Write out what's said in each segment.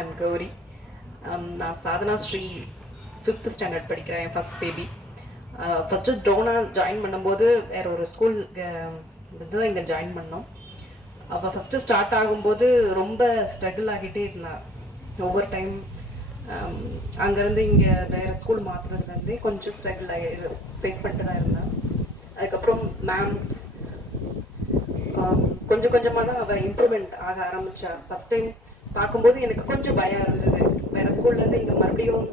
I'm Gowri. நான் Sadhana Sri 5th standard படிக்கிறேன். என் first baby. First ட்ரோனா join பண்ணும்போது வேற ஒரு ஸ்கூல் தான் இங்கே ஜாயின் பண்ணோம். அவள் ஃபஸ்ட்டு ஸ்டார்ட் ஆகும்போது ரொம்ப ஸ்ட்ரகிள் ஆகிட்டே இருந்தாள். ஒவ்வொரு டைம் அங்கேருந்து இங்கே வேறு ஸ்கூல் மாற்றுறதுலேருந்தே கொஞ்சம் ஸ்ட்ரகிள் ஃபேஸ் பண்ணிட்டு தான் இருந்தேன். அதுக்கப்புறம் மேம் கொஞ்சம் கொஞ்சமாக தான் அவள் இம்ப்ரூவ்மெண்ட் ஆக ஆரம்பித்தா. ஃபஸ்ட் டைம் பார்க்கும்போது எனக்கு கொஞ்சம் பயம் இருந்தது. வேறு ஸ்கூல்லேருந்து இங்கே மறுபடியும்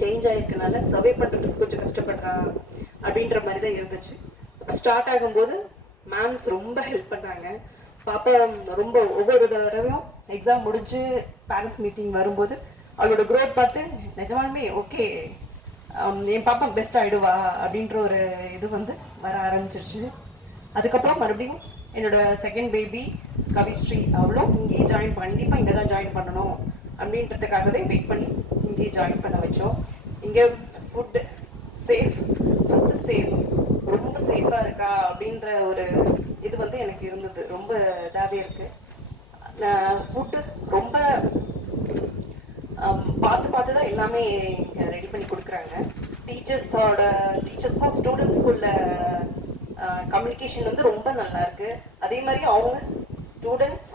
சேஞ்ச் ஆகிருக்கனால சர்வே பண்ணுறதுக்கு கொஞ்சம் கஷ்டப்படுறா அப்படின்ற மாதிரி தான் இருந்துச்சு. ஸ்டார்ட் ஆகும்போது மேம்ஸ் ரொம்ப ஹெல்ப் பண்ணாங்க. பாப்பா ரொம்ப ஒவ்வொரு தடவையும் எக்ஸாம் முடிஞ்சு பேரண்ட்ஸ் மீட்டிங் வரும்போது அவளோட க்ரோத் பார்த்து நிஜமாலுமே ஓகே என் பாப்பா பெஸ்ட் ஆகிடுவா அப்படின்ற ஒரு இது வந்து வர ஆரம்பிச்சிருச்சு. அதுக்கப்புறம் மறுபடியும் என்னோட செகண்ட் பேபி கவிஸ்ரீ அவளும் இங்கேயே கண்டிப்பாக இங்கே தான் ஜாயின் பண்ணணும் அப்படின்றதுக்காகவே வெயிட் பண்ணி இங்கேயே ஜாயின் பண்ண வச்சோம். இங்கே ஃபுட்டு சேஃப், ஃபஸ்ட்டு சேஃப், ரொம்ப சேஃபாக இருக்கா அப்படின்ற ஒரு இது வந்து எனக்கு இருந்தது. ரொம்ப இதாகவே இருக்குது. ஃபுட்டு ரொம்ப பார்த்து தான் எல்லாமே ரெடி பண்ணி கொடுக்குறாங்க. டீச்சர்ஸ்க்கும் ஸ்டூடெண்ட்ஸ்குள்ள கம்யூனிகேஷன் வந்து ரொம்ப நல்லா இருக்கு. அதே மாதிரி அவங்க ஸ்டூடெண்ட்ஸ்,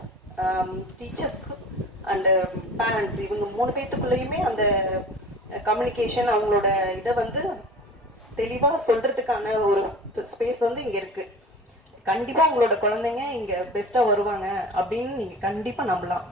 டீச்சர்ஸ்க்கு அண்டு பேரண்ட்ஸ் இவங்க 3 பேர்த்துக்குள்ளேயுமே அந்த கம்யூனிகேஷன் அவங்களோட இதை வந்து தெளிவாக சொல்றதுக்கான ஒரு ஸ்பேஸ் வந்து இங்கே இருக்கு. கண்டிப்பாக உங்களோட குழந்தைங்க இங்கே பெஸ்ட்டாக வருவாங்க அப்படின்னு நீங்கள் கண்டிப்பாக நம்பலாம்.